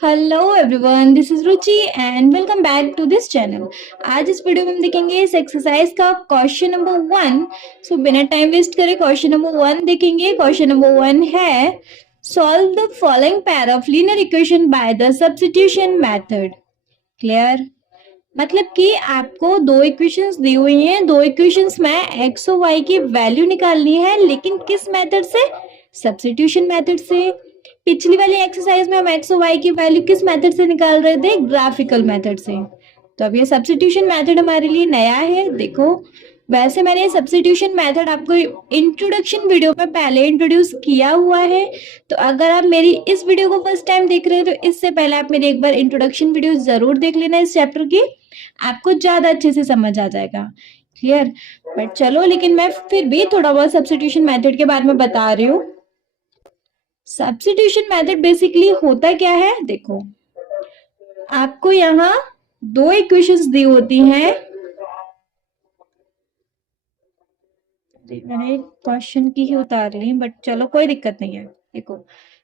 Hello everyone, this is Ruchi and welcome back to this channel. आज इस video में हम देखेंगे इस एक्सरसाइज का क्वेश्चन नंबर 1। सो बिना टाइम वेस्ट करे क्वेश्चन नंबर 1 देखेंगे। क्वेश्चन नंबर 1 है solve the following pair of linear equation by the substitution method. Clear? मतलब कि आपको दो इक्वेशंस दी हुई हैं, दो इक्वेशंस में एक्स और वाई की वैल्यू निकालनी है, लेकिन किस मेथड से? सब्स्टिट्यूशन मेथड से। पिछली वाली एक्सरसाइज में हम एक्स और वाई की वैल्यू किस मेथड से निकाल रहे थे? ग्राफिकल मेथड से। तो अब ये सब्स्टिट्यूशन मेथड हमारे लिए नया है। देखो, वैसे मैंने सब्स्टिट्यूशन मेथड आपको इंट्रोडक्शन वीडियो में पहले इंट्रोड्यूस किया हुआ है। तो अगर आप मेरी इस वीडियो को फर्स्ट टाइम देख रहे हैं तो इससे पहले आप मेरी एक बार इंट्रोडक्शन वीडियो जरूर देख लेना इस चैप्टर की, आपको ज्यादा अच्छे से समझ आ जाएगा। क्लियर? बट चलो, लेकिन मैं फिर भी थोड़ा बहुत सब्स्टिट्यूशन मेथड के बारे में बता रही हूँ। सब्स्टिट्यूशन मेथड बेसिकली होता क्या है? देखो, आपको यहाँ दो इक्वेशंस दी होती हैं। मैंने क्वेश्चन की ही उतार ली, बट चलो कोई दिक्कत नहीं है। देखो,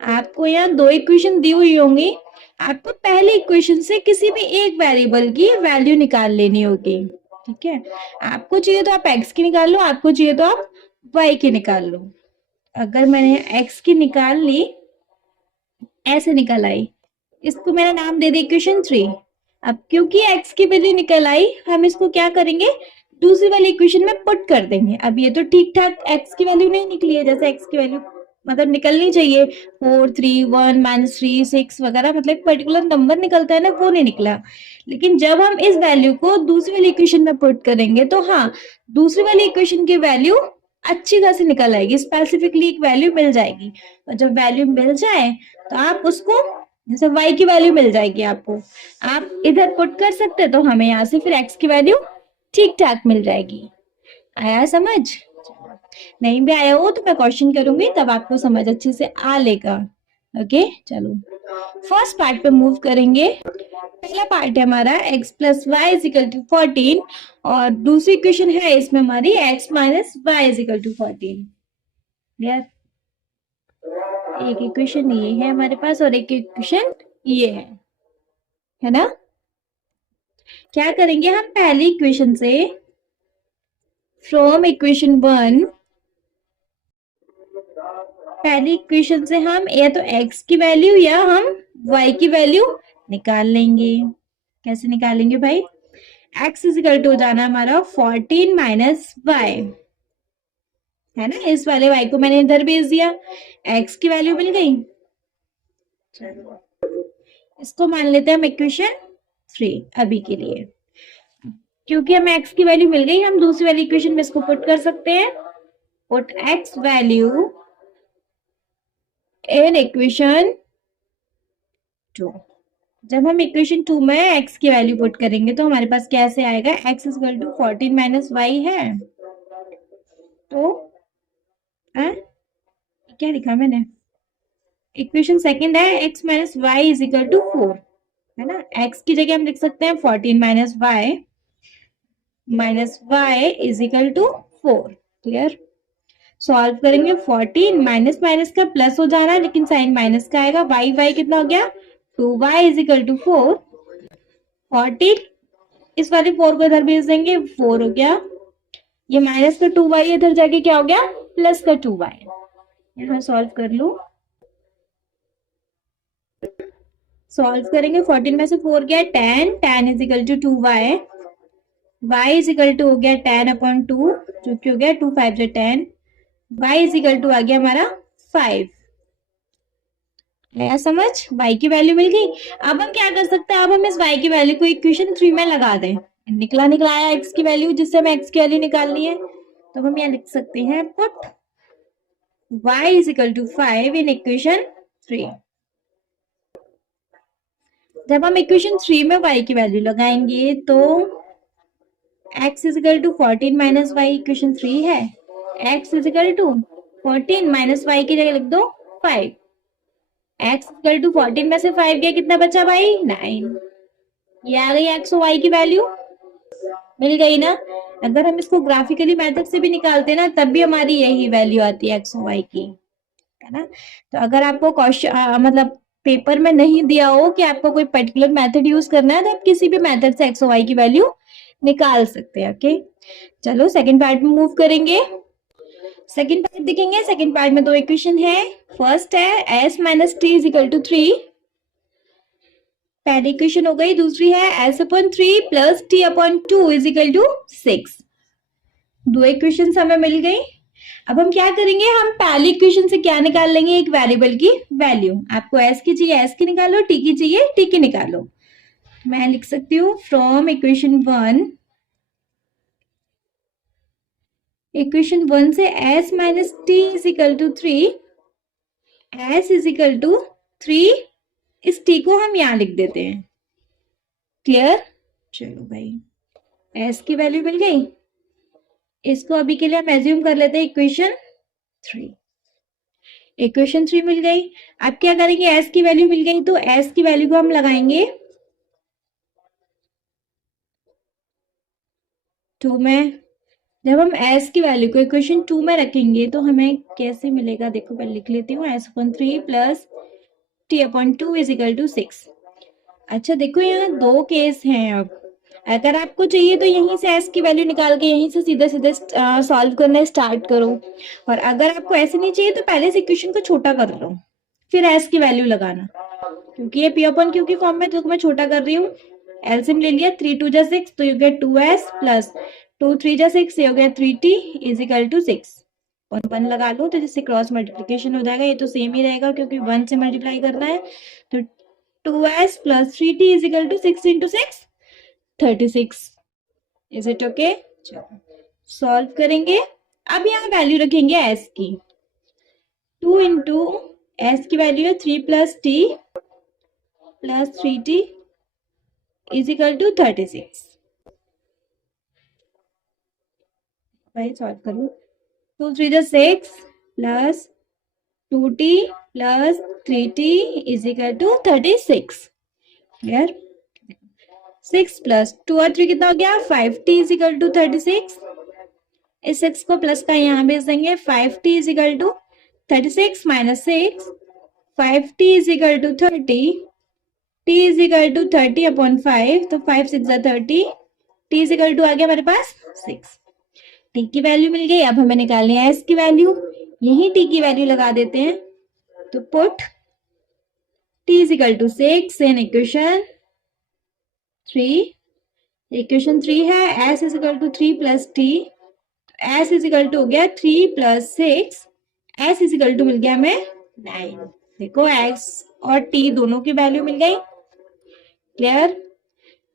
आपको यहाँ दो इक्वेशन दी हुई होंगी। आपको पहले इक्वेशन से किसी भी एक वेरिएबल की वैल्यू निकाल लेनी होगी। ठीक है? आपको चाहिए तो आप एक्स की निकाल लो, आपको चाहिए तो आप वाई की निकाल लो। अगर मैंने एक्स की निकाल ली, ऐसे निकल आई, इसको मेरा नाम दे दे इक्वेशन 3। अब क्योंकि एक्स की वैल्यू निकल आई, हम इसको क्या करेंगे? दूसरी वाली इक्वेशन में पुट कर देंगे। अब ये तो ठीक ठाक एक्स की वैल्यू नहीं निकली है, जैसे एक्स की वैल्यू मतलब निकलनी चाहिए 4, 3, 1, -3, 6 वगैरह, मतलब पर्टिकुलर नंबर निकलता है ना, वो नहीं निकला। लेकिन जब हम इस वैल्यू को दूसरी वाली इक्वेशन में पुट करेंगे तो हाँ, दूसरी वाली इक्वेशन की वैल्यू अच्छी खासी निकल आएगी, स्पेसिफिकली एक वैल्यू मिल जाएगी। और जब वैल्यू मिल जाए तो आप उसको, जैसे y की वैल्यू मिल जाएगी आपको, आप इधर पुट कर सकते हैं, तो हमें यहाँ से फिर x की वैल्यू ठीक ठाक मिल जाएगी। आया समझ? नहीं भी आया हो तो मैं क्वेश्चन करूंगी, तब आपको समझ अच्छे से आ लेगा। ओके, चलो फर्स्ट पार्ट पे मूव करेंगे। पहला पार्ट है हमारा x plus y is equal to 14, और दूसरी इक्वेशन है इसमें हमारी x minus y is equal to 14। यार, एक इक्वेशन ये है हमारे पास और एक इक्वेशन ये है ना? क्या करेंगे हम? पहली इक्वेशन से, फ्रॉम इक्वेशन 1, पहली इक्वेशन से हम या तो x की वैल्यू या हम y की वैल्यू निकाल लेंगे। कैसे निकालेंगे भाई? x इज इक्वल टू हो जाना हमारा 14 माइनस वाई, है ना? इस वाले y को मैंने इधर भेज दिया, x की वैल्यू मिल गई। चलो, इसको मान लेते हैं हम इक्वेशन 3 अभी के लिए। क्योंकि हमें x की वैल्यू मिल गई, हम दूसरी वाली इक्वेशन में इसको पुट कर सकते हैं। Put x value in equation 2। जब हम इक्वेशन 2 में x की वैल्यू पुट करेंगे तो हमारे पास कैसे आएगा? x is equal to 14 minus y है, तो क्या लिखा मैंने? इक्वेशन सेकंड है x minus y is equal to 4, है ना? x की जगह हम लिख सकते हैं 14 minus y is equal to 4। Clear? Solve करेंगे, 14 माइनस माइनस का प्लस हो जाना है, लेकिन साइन माइनस का आएगा। वाई कितना हो गया? 2y is equal to 4। 14, इस वाले 4 को इधर भेज देंगे, 4 हो गया। ये माइनस का 2y इधर जाके क्या हो गया? प्लस का 2y। यहाँ सॉल्व कर लो, सॉल्व करेंगे। 14 में से 4 गया 10, 10 is equal to 2y, y is equal to हो गया 10 अपॉन 2, जो कि हो गया 2 5 से 10, y इज इक्वल टू आ गया हमारा 5। आया समझ? y की वैल्यू मिल गई। अब हम क्या कर सकते हैं? अब हम इस y की वैल्यू को इक्वेशन 3 में लगा दें। निकला आया x की वैल्यू, जिससे हमें x की वैल्यू निकालनी है, तो हम यहाँ लिख सकते हैं put y is equal to 5 in equation 3। जब हम इक्वेशन 3 में y की वैल्यू लगाएंगे तो x is equal to 14 minus y, equation 3 है। x is equal to 14 minus y की जगह लिख दो 5। x इक्वल टू 14 में से 5 गया, कितना बचा भाई? 9। ये आ गई x और y की वैल्यू, मिल गई ना? अगर हम इसको ग्राफिकली मेथड से भी निकालते ना, तब भी हमारी यही वैल्यू आती है x और y की, है ना? तो अगर आपको क्वेश्चन मतलब पेपर में नहीं दिया हो कि आपको कोई पर्टिकुलर मेथड यूज करना है, तो आप किसी भी मेथड से एक्स और वाई की वैल्यू निकाल सकते हैं। ओके, चलो सेकंड पार्ट में मूव करेंगे। सेकंड पार्ट देखेंगे। सेकंड पार्ट में दो इक्वेशन है। फर्स्ट है s minus t is equal to 3, पहली इक्वेशन हो गई। दूसरी है s upon 3 plus t upon 2 is equal to 6। दो इक्वेशन हमें मिल गई। अब हम क्या करेंगे, हम पहली इक्वेशन से क्या निकाल लेंगे, एक वेरिएबल की वैल्यू। आपको s की चाहिए s की निकालो, t की चाहिए t की निकालो। मैं लिख सकती हूँ फ्रॉम इक्वेशन 1 से s minus t is equal to 3, s is equal to 3, इस t को हम यहां लिख देते हैं। क्लियर? चलो भाई, s की वैल्यू मिल गई। इसको अभी के लिए हम एज्यूम कर लेते हैं इक्वेशन 3। इक्वेशन 3 मिल गई। अब क्या करेंगे, s की वैल्यू मिल गई तो s की वैल्यू को हम लगाएंगे 2 में। जब हम s की वैल्यू को इक्वेशन 2 में रखेंगे तो हमें कैसे मिलेगा, देखो पहले लिख लेती हूँ। s upon 3 plus t upon 2 is equal to 6। अच्छा देखो, यहाँ दो केस हैं। अब अगर आपको चाहिए तो यहीं से s की वैल्यू निकाल के यहीं से सीधे सीधे सॉल्व करना स्टार्ट करो, और अगर आपको ऐसे नहीं चाहिए तो पहले से इक्वेशन को छोटा कर लो, फिर s की वैल्यू लगाना। क्योंकि ये p अपॉन q की फॉर्म में, तो मैं छोटा कर रही हूँ। एलसीएम ले लिया, 3 2 जा 6 तो यू गेट 2s प्लस 2 3 जा 6, ये हो गया 3t इज इक्वल टू 6। और 1 लगा लो तो जिससे क्रॉस मल्टीप्लीकेशन हो जाएगा। ये तो सेम ही रहेगा क्योंकि 1 से मल्टीप्लाई करना है। तो 2s plus 3t is equal to 6 into 6 36। Is it okay? चलो सॉल्व करेंगे। अब यहाँ वैल्यू रखेंगे s की। 2 इंटू s की वैल्यू है 3 plus t plus 3t is equal to 36। भाई सॉल्व करो। 2 3 जा 6 plus 2t plus 3t is equal to 36। Clear? 6 plus 2 और 3 कितना हो गया, 5t इज इक्वल टू 36। इस 6 को प्लस का यहाँ भेज देंगे। 5t is equal to 36 minus 6, 5t is equal to 30, t is equal to 30 upon 5, तो 5 6 जा 30, t इज इक्वल टू आ गया हमारे पास 6। t की वैल्यू मिल गई। अब हमें निकालनी है s की वैल्यू। यही t की वैल्यू लगा देते हैं। तो put t is equal to 6 in equation 3। Equation 3 है s is equal to 3 plus t, s is equal to हो गया 3 plus 6, s is equal to मिल गया हमें 9। देखो s और t दोनों की वैल्यू मिल गई। क्लियर?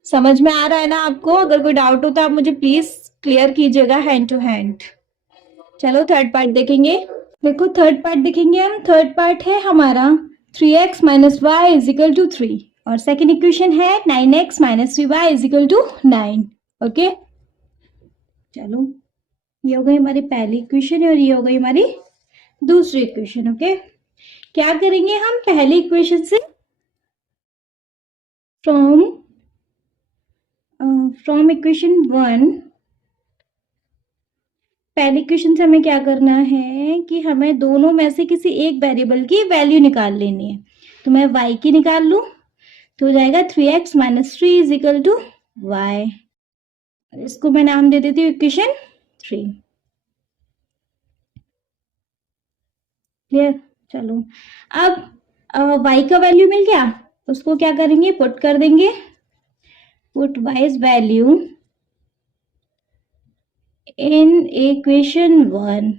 समझ में आ रहा है ना आपको? अगर कोई डाउट हो तो आप मुझे प्लीज क्लियर कीजिएगा हैंड टू हैंड। चलो थर्ड पार्ट देखेंगे। देखो थर्ड पार्ट देखेंगे हम। थर्ड पार्ट है हमारा 3x minus y is equal to 3, और सेकेंड इक्वेशन है 9x minus 3y is equal to 9। Okay, चलो ये हो गई हमारी पहली इक्वेशन और ये हो गई हमारी दूसरी इक्वेशन। ओके, क्या करेंगे हम पहली इक्वेशन से फ्रॉम इक्वेशन 1, पहली इक्वेशन से हमें क्या करना है कि हमें दोनों में से किसी एक वेरिएबल की वैल्यू निकाल लेनी है। तो मैं y की निकाल लूं तो हो जाएगा 3x minus 3 is equal to y। इसको मैं नाम दे देती हूँ इक्वेशन 3। क्लियर? चलो अब y का वैल्यू मिल गया, उसको क्या करेंगे, पुट कर देंगे। Put y's value in equation 1।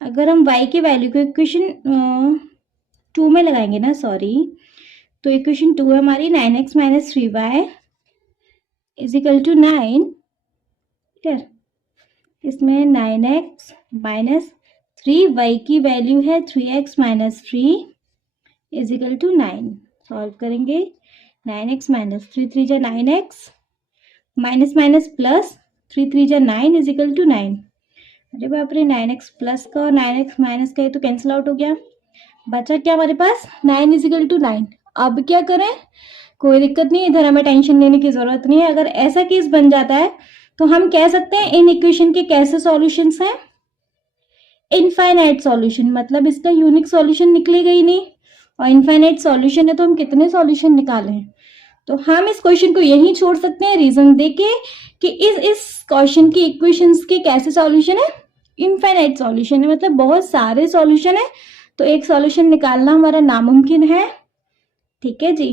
अगर हम y की वैल्यू को इक्वेशन 2 में लगाएंगे ना, सॉरी, तो इक्वेशन 2 है हमारी 9x minus 3y is equal to 9। Clear? इसमें 9x माइनस 3y की वैल्यू है 3x minus 3 is equal to 9। Solve करेंगे। 9x माइनस 3 3 जा 9x, माइनस माइनस प्लस 3 3 जा 9 इज इक्वल टू 9। अरे बाप रे, 9x प्लस का और 9x माइनस का ये तो कैंसिल आउट हो गया। बचा क्या हमारे पास, 9 इज इक्वल टू 9। अब क्या करें, कोई दिक्कत नहीं, इधर हमें टेंशन लेने की जरूरत नहीं है। अगर ऐसा केस बन जाता है तो हम कह सकते हैं इन इक्वेशन के कैसे सॉल्यूशंस हैं, इनफाइनाइट सॉल्यूशन, मतलब इसका यूनिक सॉल्यूशन निकलेगा ही नहीं। और इनफाइनाइट सॉल्यूशन है तो हम कितने सॉल्यूशन निकालें। तो हम इस क्वेश्चन को यहीं छोड़ सकते हैं रीजन देके कि इस क्वेश्चन की इक्वेशंस के कैसे सॉल्यूशन है, इनफाइनाइट सॉल्यूशन है, मतलब बहुत सारे सॉल्यूशन है, तो एक सॉल्यूशन निकालना हमारा नामुमकिन है। ठीक है जी।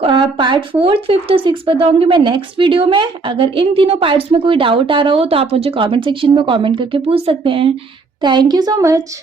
पार्ट 4, 5 और 6 बताऊंगी मैं नेक्स्ट वीडियो में। अगर इन तीनों पार्ट्स में कोई डाउट आ रहा हो तो आप मुझे कमेंट सेक्शन में कमेंट करके पूछ सकते हैं। Thank you so much.